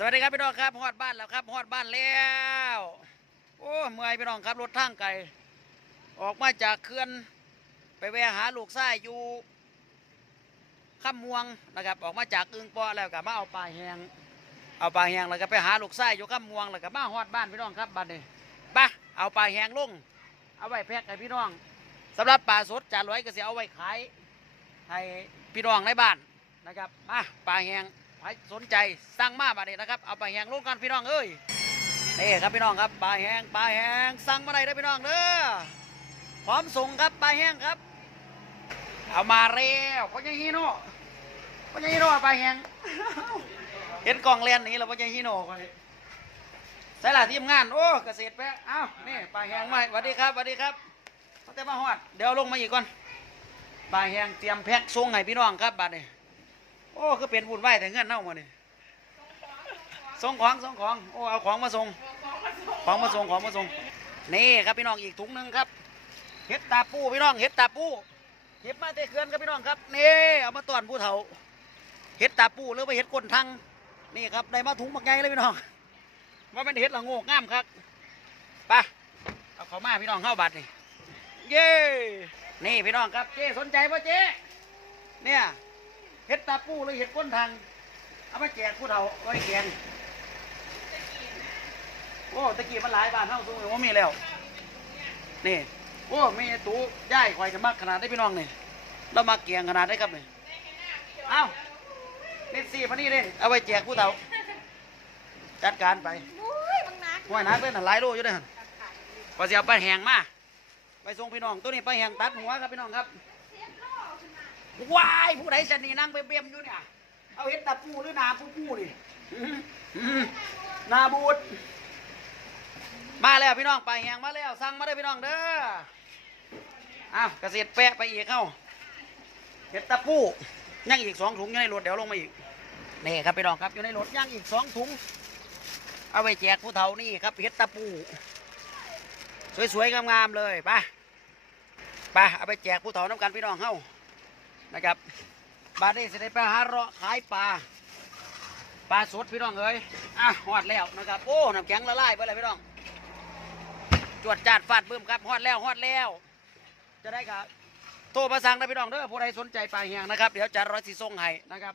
สวัสดีครับพี่น้องครับฮอดบ้านแล้วครับฮอดบ้านแล้วโอ้เมื่อยพี่น้องครับรถทางไกลออกมาจากเขื่อนไปแวะหาลูกชายอยู่ข้ามม่วงนะครับ ออกมาจากอึงปอแล้วก็มาเอาปลาแหงเอาปลาแหงแล้วก็ไปหาลูกชายอยู่ข้ามม่วงแล้วก็มาฮอดบ้านพี่น้องครับบ้านนี้ไปเอาปลาแหงลงเอาไว้แพ็คให้พี่น้องสำหรับปลาสดจานร้อยก็จะเอาไว้ขายให้พี่น้องในบ้านนะครับมาปลาแหง ใครสนใจสั่งมาบัดนี้นะครับ เอาไปแหงลงกันพี่น้องเอ้ยนี่ครับพี่น้องครับปลาแห้งปลาแห้งสั่งมาได้เด้พี่น้องเด้อพร้อมส่งครับปลาแห้งครับ เอามาเร็วพ่อใหญ่ฮีโน่พ่อใหญ่ฮีโน่ปลาแห้งเห็นกล่องเลนนี้แล้วพ่อใหญ่ฮีโน่คนนี้ใส่ละทีมงานโอ้เกษตรแปะเอ้านี่ปลาแห้งมาสวัสดีครับสวัสดีครับเขาแต่มาฮอดเดี๋ยวลงมาอีกก่อนปลาแห้งเตรียมแพ็คส่งให้พี่น้องครับบัดนี้ โอ้คือเป็นบุญไหวแต่เงินเน่ามาเนี่ยส่งของส่งของโอ้เอาของมาส่งของมาส่งของมาส่งนี่ครับพี่น้องอีกถุงหนึ่งครับเห็ดตาปูพี่น้องเห็ดตาปูเห็ดมาแต่เขื่อนครับพี่น้องครับนี่เอามาต้อนผู้เฒ่าเห็ดตาปูหรือว่าเห็ดก้นทังนี่ครับได้มาถุงบักใหญ่เลยพี่น้องว่าเป็นเห็ดละโงกงามครับไปเอาเขามาพี่น้องเข้าบัตรนี่เย้นี่พี่น้องครับเจ๊สนใจป่ะเจ๊เนี่ย เห็ดตาปูหรือเห็ดก้นทางเอามาแจกผู้เฒ่าไว้แกงโอ้ตะกี้มันหลายบ้านเท่าสูงเลยว่ามีแล้วนี่โอ้มีตู้ย่ายควายกันมากขนาดได้พี่น้องนี่เรามาเกียงขนาดได้ครับเนี่ยเอานี่สี่พันนี่เด้เอาไว้แจกผู้เฒ่าจัดการไปอุ้ยนักห้วยน้ำเป็นหลายโลอยู่ด้อหั่นว่าสิเอาไปแหงมาไปส่งพี่น้องตัวนี้ไปแหงตัดหัวครับพี่น้องครับ ว้ายผู้ใดสนีนั่งเบี้ยมๆอยู่เนี่ย เอาเห็ดตาปูหรือนาปูปูนี่อื้อหือนาบูดมาแล้วพี่น้องไปแหงมาแล้วสั่งมาได้อพี่น้องเด้ออ้าวเกษตรแปะไปอีกเข้าเห็ดตาปูยังอีกสองถุงอยู่ในรถเดี๋ยวลงมาอีกนี่ครับพี่น้องครับอยู่ในรถยังอีกสองถุง เอาไปแจกผู้เฒ่านี่ครับเห็ดตาปู สวยๆงามๆเลยไปไปเอาไปแจกผู้เฒ่าน้ำกันพี่น้องเฮ้า นะครับบาดนี้สิได้ไปหาเราะขายปลาปลาสดพี่น้องเอ้ยอะฮอดแล้วนะครับโอ้น้ำแข็งละลายไปเลยพี่น้องจวดจาดฟาดบึ้มครับฮอดแล้วฮอดแล้ว จะได้ครับโทรมาสั่งนะพี่น้องเด้อผู้ใดสนใจปลาเฮียงนะครับเดี๋ยวจะร้อยสีส่งให้นะครับ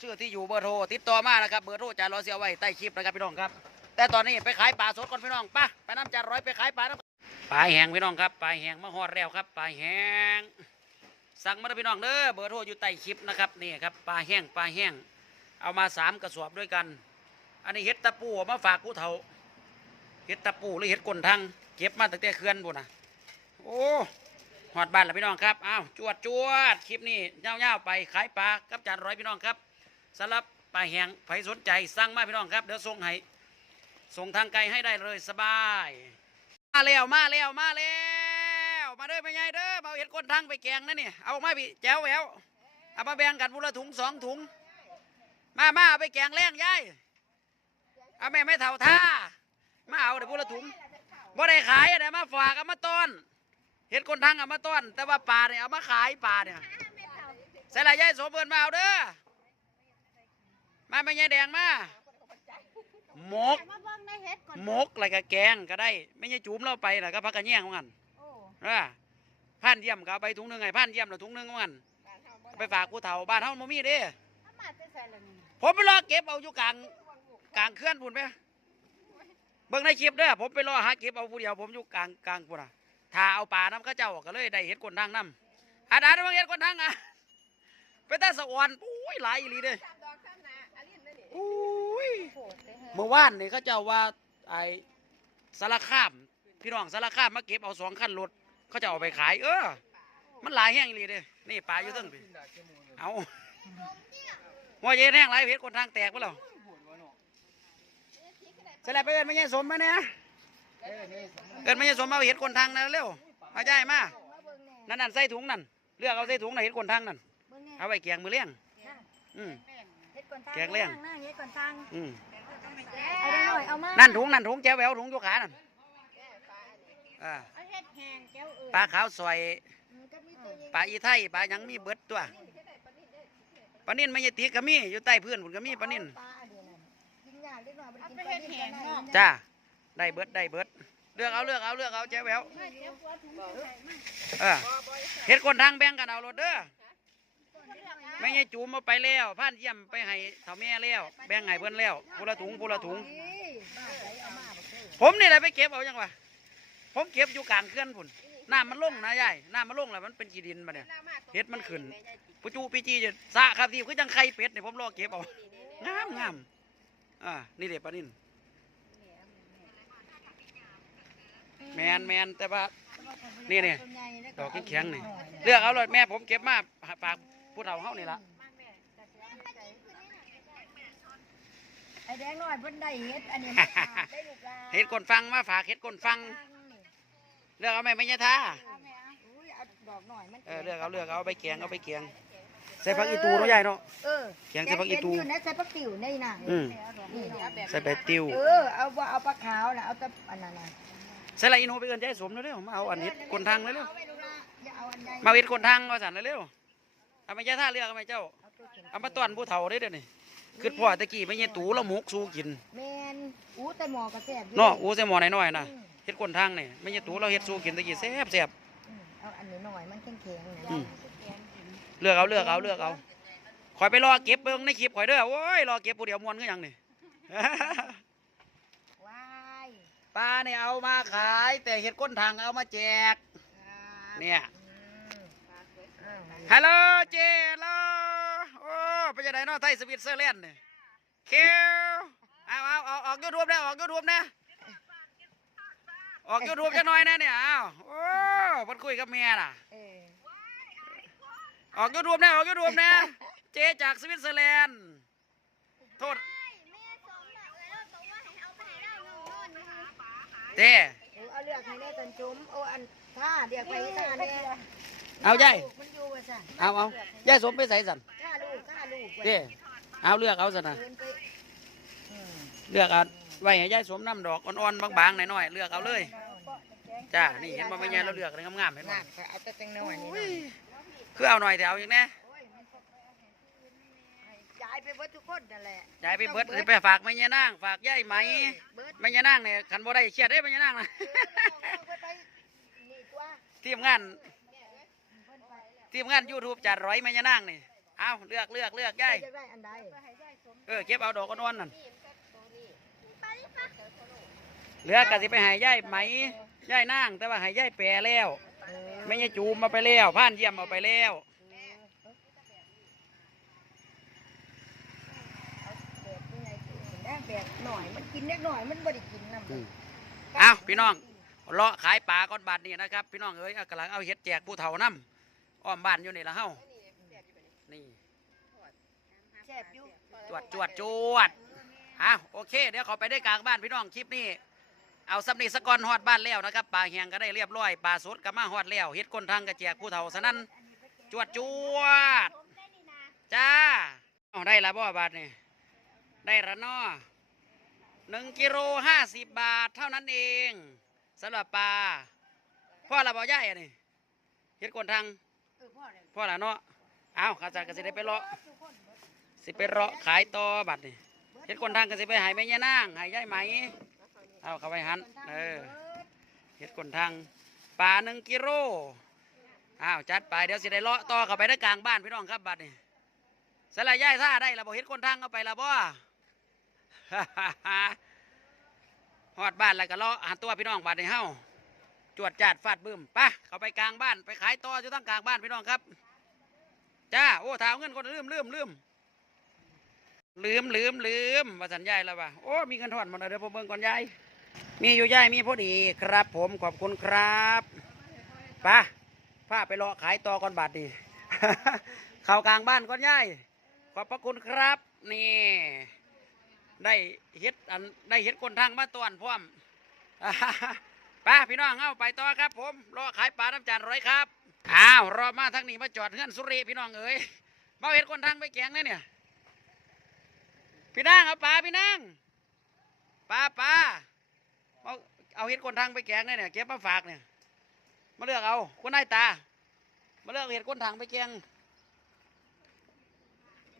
ชื่อที่อยู่เบอร์โทรติดต่อมานะครับเบอร์โทรจะร้อยเสียไว้ใต้คลิปนะครับพี่น้องครับ แต่ตอนนี้ไปขายปลาสดก่อนพี่น้องปะไปน้ำจานร้อยไปขายปลาน้ำปลาแห้งพี่น้องครับปลาแห้งมาฮอดแล้วครับปลาแห้ง สั่งมาเด้อพี่น้องเด้อเบอร์โทรอยู่ใต้คลิปนะครับนี่ครับปลาแห้งปลาแห้ง เอามาสามกระสอบด้วยกัน อันนี้เห็ดตะปูมาฝากผู้เฒ่าเห็ดตะปูหรือเห็ดก้นทางเก็บมาตั้งแต่เขื่อนบุนะโอ้หอดบ้านแล้วพี่น้องครับอ้าวจวดจวดคลิปนี้เงาๆไปขายปลากับจานร้อยพี่น้องครับสำหรับปลาแห้งใครสนใจสั่งมาพี่น้องครับเดี๋ยวส่งให้ส่งทางไกลให้ได้เลยสบาย มาแล้วมาแล้วมาแล้ว มาเด้อไปไงเด้อมาเอาเห็ดก้นทางไปแกงนะเนี่ยเอามาพี่แจ๋วแหววเอามาแบ่งกันพุละถุงสองถุง มามาเอาไปแกงแรงยายเอาแม่ไม่เท่าท่ามาเอาเดี๋ยวพุละถุงบ่ได้ขายเดี๋ยวมาฝากเอามาต้อนเห็ดก้นทางเอามาต้อน แต่ว่าปลาเนี่ยเอามาขายปลาเนี่ยใส่ละยยายโสมเบินมาเอาเด้อมาไม่ยายแดงมาหมกหมกอะไรก็แกงก็ได้ ไม่ใช่จุ่มเราไปแล้วก็พักกันแย่งเหมือนกัน อ้เออพันเยี่ยมก็เอาไปถุงหนึงไงพันเยี่ยมละถุงหนึงเหมือนกันไปฝากผู้เฒ่าบ้านเฮาบ่มีเด้ ถ้ามาจะใส่ละนี่ผมไปรอเก็บเอาอยู่กลางกลางเคลื่อนพุ่นไปเบิ่งในคลิปเด้อผมไปรอหาเก็บเอาผู้เดียวผมอยู่กลางกลางพุ่นน่ะถ้าเอาป่าน้ำเข้าเจ้าก็เลยได้เห็ดก้นทางน้ำอาดาได้มาเห็ดก้นทางอะไปแต่สะออนอุ้ยหลายอีหลีเด้อุ้ยโหดเลยเฮ้ยเมื่อวานนี่เขาเจ้าว่าไอ้สารคามพี่น้องสารคามมาเก็บเอาสองคันรถ เขาจะเอาไปขาย เออ มันหลายแห้งอีหลีเด้นี่ปลาอยู่เทั้งพี่เอาหัวเย็นแห้งหลายเพชรคนทางแตกไปแล้วเสร็จแล้วไปเอินไม่ใช่สมมาเนี่ยเอินไม่ใช่สมมาเห็ดคนทางนั่นเร็วมาใจมามาเบิ่งแน่นั่นนั่นใส่ถุงนั่นเลือกเอาใส่ถุงน่ะเห็ดคนทางนั่นเบิ่งแน่เอาไว้แกงมือเลี้ยงนั่นอืมเฮ็ดก่อนทางแกงเลี้ยงนั่นเฮ็ดก่อนทางอืมเอาได้หน่อยเอามานั่นถุงนั่นถุงแจ้วแหววถุงอยู่ขานั่นอ่าเอาเฮ็ด แห้งแก้วเอ้ยปลาขาวสวยอืมก็มีตัวใหญ่ปลาอีไทยปลาหยังมีเบิดตัวปลานิ่นไม่ใช่ตีก็มีอยู่ใต้พื้นผมก็มีปลานิ่นปลาอันเดียวนั่นเด็กหน่อยมันเอากินไปตัวเฮ็ดนี้แหตัวงนั้นเนาะจ้าได้เบิดได้เบิดเลือกเอาเลือกเอาเลือกเอาแจ้วแหววเออเฮ็ดคนทางแบ่งกันเอารถเด้อแม่ยายจูมเอาไปแล้วผ่านเยี่ยมไปให้เฒ่าแม่แล้วแบ่งให้เพิ่นแล้วผู้ละถุงผู้ละถุงนี่บ้าใส่เอามาบ่เคยผมนี่แหละไปเก็บเอาจังวะ ผมเก็บอยู่กลางเขื่อนพุ่นน้ำมันลงนะยายน้ำมันลงแล้วมันเป็นกีดินมาเนี่ยเฮ็ดมันขึ้นปุจูปีจีจะสะครับที่คือจังไข่เป็ดนี่ผมรอเก็บเอางามงามอ่านี่เด็ดปลานินแมนแมนแต่ว่านี่นี่ดอกแข็งๆนี่เลือกเอาเลยแม่ผมเก็บมาฝากผู้เฒ่าเฮานี่ละไอ้แดงน้อยเพิ่นได้เฮ็ดอันนี้มาฝากได้ลูกหลานเฮ็ดก้นฟังมาฝากเฮ็ดก้นฟัง เลือกเอาแม่ไม่ยะท่าอุ้ยเอาดอกหน่อยมันเออเลือกเอาเลือกเอาไปแกงเอาไปแกงใส่ผักอีตูเนาะยายเนาะเออแกงใส่ผักอีตูแกงเย็นอยู่นะใส่ผักติ๋วในน่ะอืมนี่ใส่ใบติวเออเอาว่าเอาปลาขาวน่ะเอาแต่อันนั้นน่ะใส่ละอีโนไปเอิ้นยายสมเร็วๆมาเอาอันเฮ็ดก้นทางเร็วเอาไว้ลูกหลานอย่าเอาอันใหญ่ๆมาเฮ็ดก้นทางว่าสั่นเร็วๆเอาไปยะท่าเลือกเอาไปเจ้าเอาตัวเข็มเอามาต้อนผู้เฒ่าได้เด้อนี่ คือพ่อตะกี้ไม่ใช่ตูแล้วหมกสู้กินแม่นอู้แต่หมอกระแสบอยู่เนาะอู้ใส่หม้อน้อยๆน่ะอืมเฮ็ดก้นทางนี่ไม่ใช่ตูเราเฮ็ดสู้กินตะกี้แซ่บแซ่บอืมเอาอันนี้หน่อยมันแข็งๆนะอืมเลือกเอาเลือกเอาเลือกเอาคอยไปรอเก็บเบิ่งในคลิปข่อยเด้อโอ้ยรอเก็บผู้เดียวมวนคือหยังนี่ว้ายปลาเนี่ยเอามาขาย แต่เห็ดก้นทางเอามาแจก เนี่ยอืมอ้าวฮัลโหลเจฮัลโหลโอ้เป็นยังไงเนาะไทยสวิตเซอร์แลนด์เนี่ยคิวเอาเอาเอาออกยูทูบนะออกยูทูบนะออกยูทูบจะหน่อยนะเนี่ยเอาโอ้มันคุยกับเมียน่ะเออออกยูทูบนะออกยูทูบนะเจจากสวิตเซอร์แลนด์โทษเจโอ้เอาเลือกให้แน่ตันจุ้มโอ้อันท่าเดียวไปท่าแน่เอาใหญ่มันอยู่ว่าสั่นเอาเอายายสมไปใส่สัน เจเอาเลือกเอาสันนะเดินไปอืมเลือกเอาไว้ให้ยายสมน้ำดอกอ่อนๆบางๆหน่อยๆเลือกเอาเลย จ้า นี่เห็นบ่แม่ยายเราเลือกเลยงามๆเห็นบ่นั่นก็เอาแต่แตงน้อยนี่โอ้เนาะยคือเอาหน่อยแต่เอาอีกแน่โอ้ยมันก็ให้ย้ายไปเบิดทุกคนนั่นแหละยายไปเบิดสิไปฝากแม่ยายนางฝากยายไหมเบิดแม่ยายนางเนี่ยคันบ่ได้เครียดเด้แม่ยายนางนะเออเอาไปไปนี่ตัว ทีมงาน ทีมงาน YouTube จัดร้อยแม่ยายนางนี่ เอาเลือกเลือกเลือกยายจะได้อันใดเออเก็บเอาดอกอ่อนๆนั่นเหลือกก็สิไปให้ยายไหมยายนางแต่ว่าให้ยายแปรแล้วเออแม่ยายจูมมาไปแล้วผ่านเยี่ยมเอาไปแล้วแบบนี้ไงกินได้แบบหน่อยมันกินเล็กหน่อยมันบ่ได้กินน้ำเอาพี่น้องเลาะขายปลาก้อนบาทนี่นะครับ พี่น้องเอ้ยเอากำลังเอาเห็ดแจกผู้เฒ่านํอ้อมบ้านอยู่นี่ละเฮ้านี่ แซ่บอยู่จวดจวดจวดอะโอเค เดี๋ยวเขาไปได้กลางบ้านพี่น้องคลิปนี้ เอาสำนีสกอนฮอดบ้านแล้วนะครับปลาแหงก็ได้เรียบร้อยปลาสดก็มาฮอดแล้วเฮ็ดก้นทางกระแจกผู้เฒ่าสนั้นจวดจวดจ้าเอาได้ละบ่บาทนี่ได้ละเนาะหนึ่งกิโลห้าสิบบาทเท่านั้นเองสำหรับปลาพ่อละบ่ย่ายอันนี้เฮ็ดก้นทางเออพ่อเลยพ่อละเนาะเอาข้าจัดก็สิได้ไปเลาะ สิไปเลาะขายต่อบัดนี่เฮ็ดก้นทางก็สิไปหายแม่ย่านางหายย่ายไหมเอาเข้าไปหันเออเฮ็ดก้นทางปลาหนึ่งกิโลอ้าวจัดไปเดี๋ยวสิได้เลาะต่อเข้าไปในกลางบ้านพี่น้องครับบัดนี่สลายย่ายท่าได้ละบ่เฮ็ดก้นทางเอาไปละบ่ฮอดบ้านแล้วก็เลาะหันตัวพี่น้องบัดนี่เฮ้าจวดจาดฟาดบึ้มไปเข้าไปกลางบ้านไปขายต่ออยู่ตั้งกลางบ้านพี่น้องครับ จ้า โอ้ถามเงินคนลืมลืมลืม ลืมลืมลืมว่าสัญญาแล้วว่ะโอ้มีเงินทอนหมดเลยเดี๋ยวผมเบิ่งก่อนยายมีอยู่ยายมีพอดีครับ ผมขอบคุณครับไปพาไปรอขายต่อก่อนบาทดีเข้ากลางบ้านก่อนยายขอบพระคุณครับ นี่ ได้เฮ็ดอันได้เฮ็ดคนทางมาต้อนพร้อมป้าพี่น้องเอาไปต่อครับ ผมรอขายปลาน้ำจานร้อยครับอ้าวรอมาทางนี้มาจอดเงื่อนสุรีพี่น้องเอ๋ยมาเฮ็ดคนทางไปแกงเลยเนี่ย พี่นางเอาปลาพี่นางปลาปลาเอาเอาเห็ดคนทางไปแกงเนี่ยเนี่ยเก็บมาฝากเนี่ย มาเลือกเอาคนนายตา มาเลือกเห็ดก้นทางไปแกง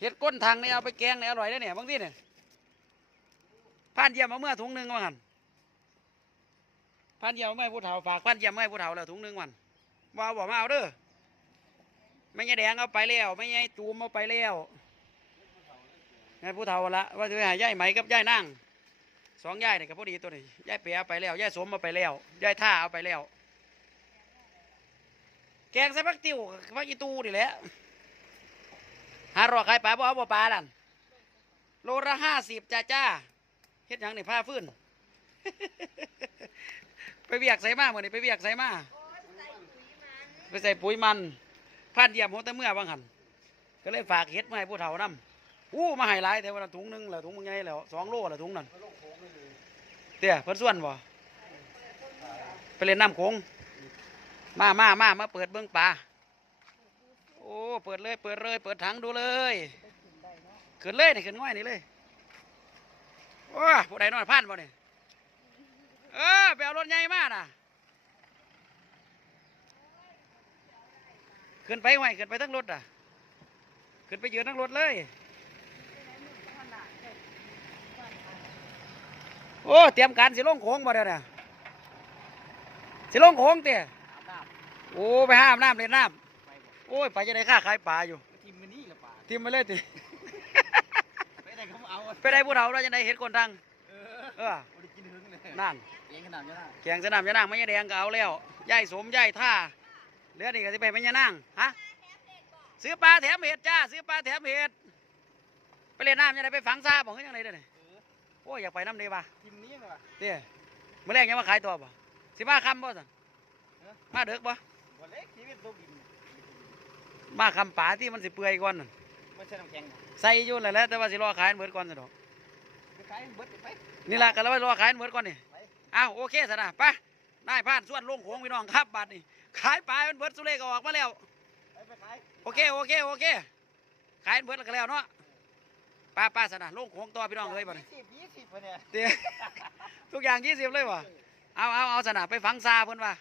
เห็ดก้นทางเนี่ยเอาไปแกงเนี่ยอร่อยเลยเนี่ยบางทีเนี่ยผ่านเยี่ยมมาเมื่อถุงหนึ่งว่าหันผ่านเยี่ยมมาเมื่อผู้เฒ่าฝากผ่านเยี่ยมไมาให้ผู้เฒ่าแล้วถุงหนึ่งวันว่าบอกมาเอาเด้อไม่ใช่แดงเอาไปแล้วไม่ใช่จูมเอาไปแล้ว ให้ผู้เฒ่าละว่าจะไปหาย่ายไหมกับย่ายนั่งสองย่ายนี่กับพอดีตัวนี้ย่ายเปียเอาไปแล้วย่ายสมเอาไปแล้วย่ายท่าเอาไปแล้ว แกงใส่ผักติวผักอีตูนี่แหละหารอขายปลาบ่เอาบ่ปลาดันโลละห้าสิบจ้าจ้าเฮ็ดหยังนี่ผ้าฟื้นไปเวียกใส่มาเหมือนนี่ไปเวียกใส่มาไปใส่ปุ๋ยมันพันเยี่ยมหัวแต่เมื่อบางหันก็เลยฝากเฮ็ดมาให้ผู้เฒ่านำ อู้มาให้หลายแต่ว่าถุงหนึงแล้วถุงมึงไงแล้วสองโลแล้วถุงนั้นเตี้ยเพิ่นส่วนบ่ไปเล่นน้ำโขงมามามามาเปิดเบื้องปลาโอ้เปิดเลยเปิดเลยเปิดถังดูเลยขึ้นเลยนี่ขึ้นง่อยนี่เลยโอ้ผู้ใดนอนผ่านบ่เนี่ยเออไปเอารถใหญ่มาน่ะ ขึ้นไปห้อยขึ้นไปทั้งรถอะ ขึ้นไปยืนทั้งรถเลย โอ้เตรียมการสิลงโค้งบ่เดี๋ยวเนี่ยสิลงโค้งเตี้ยโอ้ไปห้ามน้ำเล่นน้ำโอ้ยไปจะได้ค่าขายปลาอยู่ทีมมันนี่ละป่าทิมไปเลยติไปไหนเขาเอาไปได้ผู้เฒ่าเราจะได้เห็นคนทางเออเออบ่ได้กินหึงเลยนั่นเองขนาดนี้นะแกงสนามยานางไม่ยาแดงก็เอาแล้วย่ายสมย่ายท่าเหลือนี่ก็สิไปไม่ยานางฮะซื้อปลาแถมเห็ดจ้าซื้อปลาแถมเห็ดไปเล่นน้ำยังไงไปฝังซาบอกยังไงเด้อนี่ โอ้ยอยากไปน้ำเดีป่ะทีมนี้ไงวะ เตี้ยเมื่อแรกยังมาขายตัวป่ะสิมาคำบ่สั่นมาเด็กป่ะบ่เล็กชีวิตตัวบินมาคำป่าที่มันสิเปื่อยก่อนนั่นไม่ใช่น้ำแข็งใส่อยู่แล้วแหละแต่ว่าสิรอขายเหมือนก่อนสิดอกไปขายเบิดไป นี่ละกันแล้วว่ารอขายเหมือนก่อนนี่อ้าวโอเคสนะไปนายผ่านส่วนลงโขงพี่น้องครับบัดนี้ขายปลาเป็นเบิร์ดสุเลก็ออกมาแล้ว ไปไปขายโอเคโอเคโอเคขายเบิร์ดแล้วก็แล้วเนาะ ป้าป้าสนะลงโขงต่อพี่น้องเลยบัดนี้ยี่สิบยี่สิบวะเนี่ยเตี้ยทุกอย่างยี่สิบเลยวะเอาเอาเอาสนะไปฝังซาเพิ่นว่า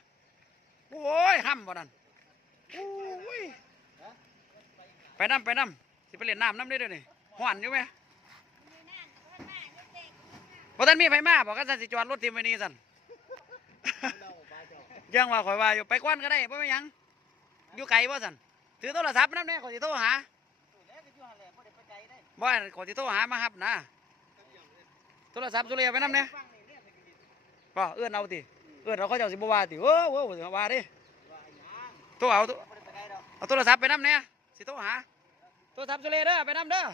โอ้ยห้ำบ่นั่นโอ้ยไปน้ำไปน้ำสิไปเล่นน้ำน้ำได้ด้วยนี่ห่อนอยู่ไหมพอท่านมีไฟมาบอกกันสันสิจอดรถทีมไว้นี่สันเราปลาเจ้ายังว่าข่อยว่าอยู่ไปกวนก็ได้บ่เป็นหยังอยู่ไกลบ่สันถือโทรศัพท์นำแน่ข่อยสิโทรหา บ่ให้ข่อยสิโทรหามาครับนะโทรศัพท์สุเรียไปน้ำเนี่ยกินดิบ่เอื้อนเอาติเอื้อนเอาเขาเจ้าสิบว่าติโอ้โหว่าดิว่าหยังโทรเอาบ่ได้ไปไกลดอกเอาโทรศัพท์ไปน้ำแน่สิโทรหาโทรศัพท์สุเรียเด้อไปน้ำเด้อ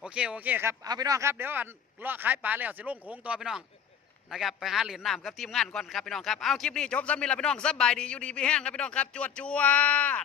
โอเคโอเคครับเอาพี่น้องครับเดี๋ยวอันเลาะขายปลาแล้วสิลงโค้งต่อพี่น้องนะครับไปหาเหรียญน้ำกับทีมงานก่อนครับพี่น้องครับเอาคลิปนี้จบซ้ำนี่ละพี่น้องสบายดีอยู่ดีพี่แห้งครับพี่น้องครับจวดจวด